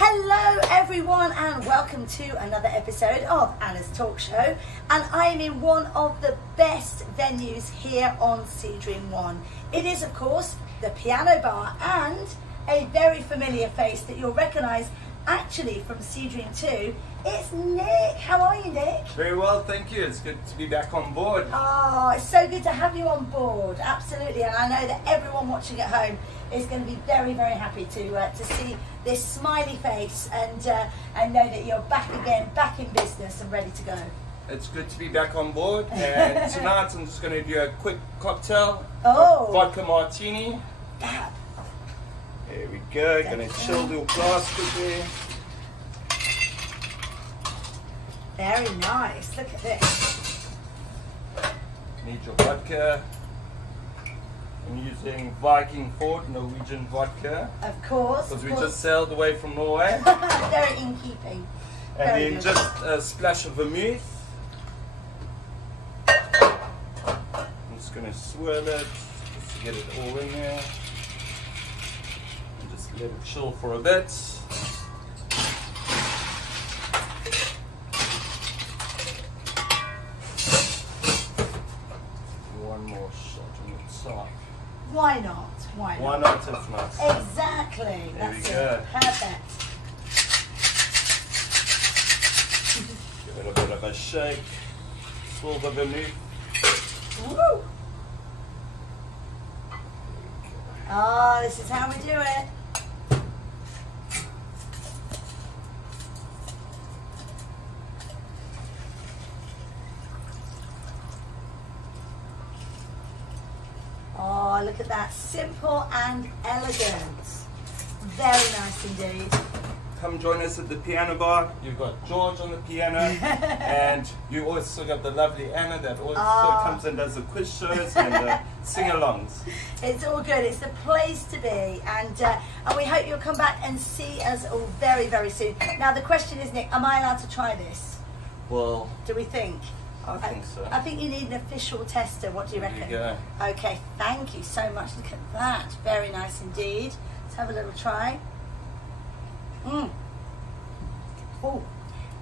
Hello everyone and welcome to another episode of Anna's Talk Show, and I am in one of the best venues here on Sea Dream 1. It is of course the Piano Bar and a very familiar face that you'll recognise actually from Sea Dream 2. It's Nick. How are you, Nick? Very well, thank you. It's good to be back on board. Oh, it's so good to have you on board, absolutely, and I know that everyone watching at home is going to be very, very happy to see this smiley face and know that you're back again, back in business and ready to go. It's good to be back on board, and tonight I'm just going to do a quick cocktail. Oh. Vodka martini. Fab. There we go. Going to chill the glass quickly. Very nice. Look at this. Need your vodka. I'm using Viking Ford Norwegian vodka. Of course. Because we just sailed away from Norway. Very in keeping. And Very then good. just a splash of vermouth. I'm just going to swirl it just to get it all in there. And just let it chill for a bit. One more shot on the top. Why not? Why not? Why not if not? Exactly. There That's we it. go. Perfect. Give it a bit of a shake. Swirl the vermouth. Woo! Oh, this is how we do it. Oh, look at that. Simple and elegant. Very nice indeed. Come join us at the piano bar. You've got George on the piano, and you also got the lovely Anna that also comes and does the quiz shows and sing-alongs. It's all good. It's the place to be, and we hope you'll come back and see us all very, very soon. Now, the question is, Nick, am I allowed to try this? Well, Do we think? I think so. I think you need an official tester. What do you reckon? There you go. Okay, thank you so much. Look at that. Very nice indeed. Let's have a little try. Oh,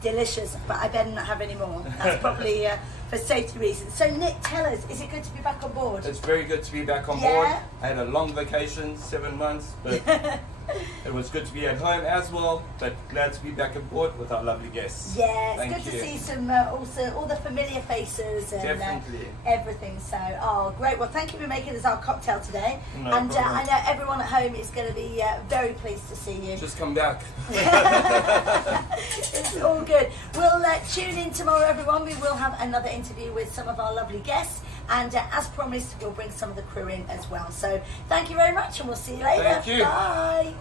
delicious, but I better not have any more. That's probably for safety reasons. So Nick, tell us, is it good to be back on board? It's very good to be back on Yeah. board. I had a long vacation, 7 months, but it was good to be at home as well, but glad to be back on board with our lovely guests. Yeah, it's Thank good to you. see some also all the familiar faces and Definitely. everything. So, oh, great. Well, thank you for making us our cocktail today. No and problem. I know everyone at home is going to be very pleased to see you. Just come back. It's all good. We'll tune in tomorrow, everyone. We will have another interview with some of our lovely guests. And as promised, we'll bring some of the crew in as well. So thank you very much, and we'll see you later. Thank you. Bye.